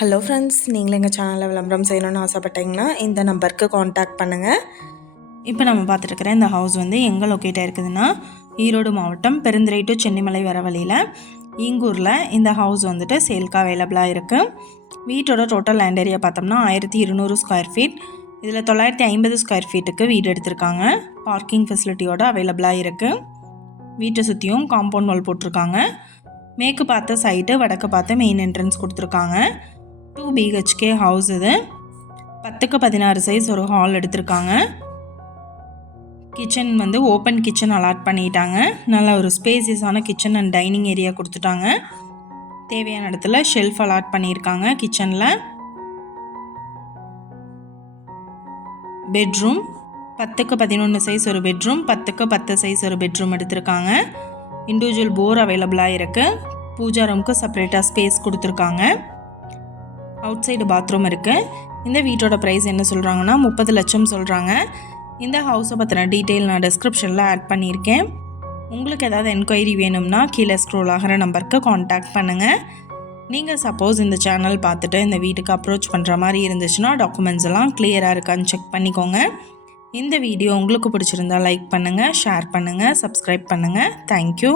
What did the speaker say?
Hello friends, நீங்களும் எங்கள் சேனலில் விளம்பரம் செய்யணும்னு ஆசைப்பட்டீங்கன்னா இந்த நம்பருக்கு காண்டாக்ட் பண்ணுங்கள். இப்போ நம்ம பார்த்துட்டுருக்கிற இந்த ஹவுஸ் வந்து எங்கே லொக்கேட் ஆகிருக்குதுன்னா, ஈரோடு மாவட்டம் பெருந்துறை டு சென்னிமலை வர வழியில் ஈங்கூரில் இந்த ஹவுஸ் வந்துட்டு சேல்க்கு அவைலபிளாக இருக்குது. வீட்டோட டோட்டல் லேண்ட் ஏரியா பார்த்தோம்னா 1200 ஸ்கொயர் ஃபீட். இதில் 950 ஸ்கொயர் ஃபீட்டுக்கு வீடு எடுத்திருக்காங்க. பார்க்கிங் ஃபெசிலிட்டியோட அவைலபிளாக இருக்குது. வீட்டை சுற்றியும் காம்பவுண்ட் வால் போட்டிருக்காங்க. மேற்கு பார்த்த சைட்டு, வடக்கு பார்த்த மெயின் என்ட்ரன்ஸ் கொடுத்துருக்காங்க. 2 BHK ஹவுஸ் இது. 10க்கு 16 சைஸ் ஒரு ஹால் எடுத்திருக்காங்க. கிச்சன் வந்து ஓப்பன் கிச்சன் அலாட் பண்ணிட்டாங்க. நல்ல ஒரு ஸ்பேசியஸான கிச்சன் அண்ட் டைனிங் ஏரியா கொடுத்துட்டாங்க. தேவையான இடத்துல ஷெல்ஃப் அலாட் பண்ணியிருக்காங்க. கிச்சனில் பெட்ரூம் 10க்கு 11 சைஸ் ஒரு பெட்ரூம், 10க்கு 10 சைஸ் ஒரு பெட்ரூம் எடுத்திருக்காங்க. இண்டிவிஜுவல் போர் அவைலபிளாக இருக்குது. பூஜா ரூமுக்கு செப்பரேட்டாக ஸ்பேஸ் கொடுத்துருக்காங்க. அவுட் சைடு பாத்ரூம் இருக்குது. இந்த வீட்டோட ப்ரைஸ் என்ன சொல்கிறாங்கன்னா 30 லட்சம் சொல்கிறாங்க. இந்த ஹவுஸை பற்றின டீட்டெயில் நான் டிஸ்கிரிப்ஷனில் ஆட் பண்ணியிருக்கேன். உங்களுக்கு ஏதாவது என்கொயரி வேணும்னா கீழே ஸ்க்ரோல் ஆகிற நம்பருக்கு காண்டாக்ட் பண்ணுங்கள். நீங்கள் சப்போஸ் இந்த சேனல் பார்த்துட்டு இந்த வீட்டுக்கு அப்ரோச் பண்ணுற மாதிரி இருந்துச்சுன்னா டாக்குமெண்ட்ஸ் எல்லாம் கிளியராக இருக்கான்னு செக் பண்ணிக்கோங்க. இந்த வீடியோ உங்களுக்கு பிடிச்சிருந்தா லைக் பண்ணுங்கள், ஷேர் பண்ணுங்கள், சப்ஸ்கிரைப் பண்ணுங்கள். தேங்க்யூ.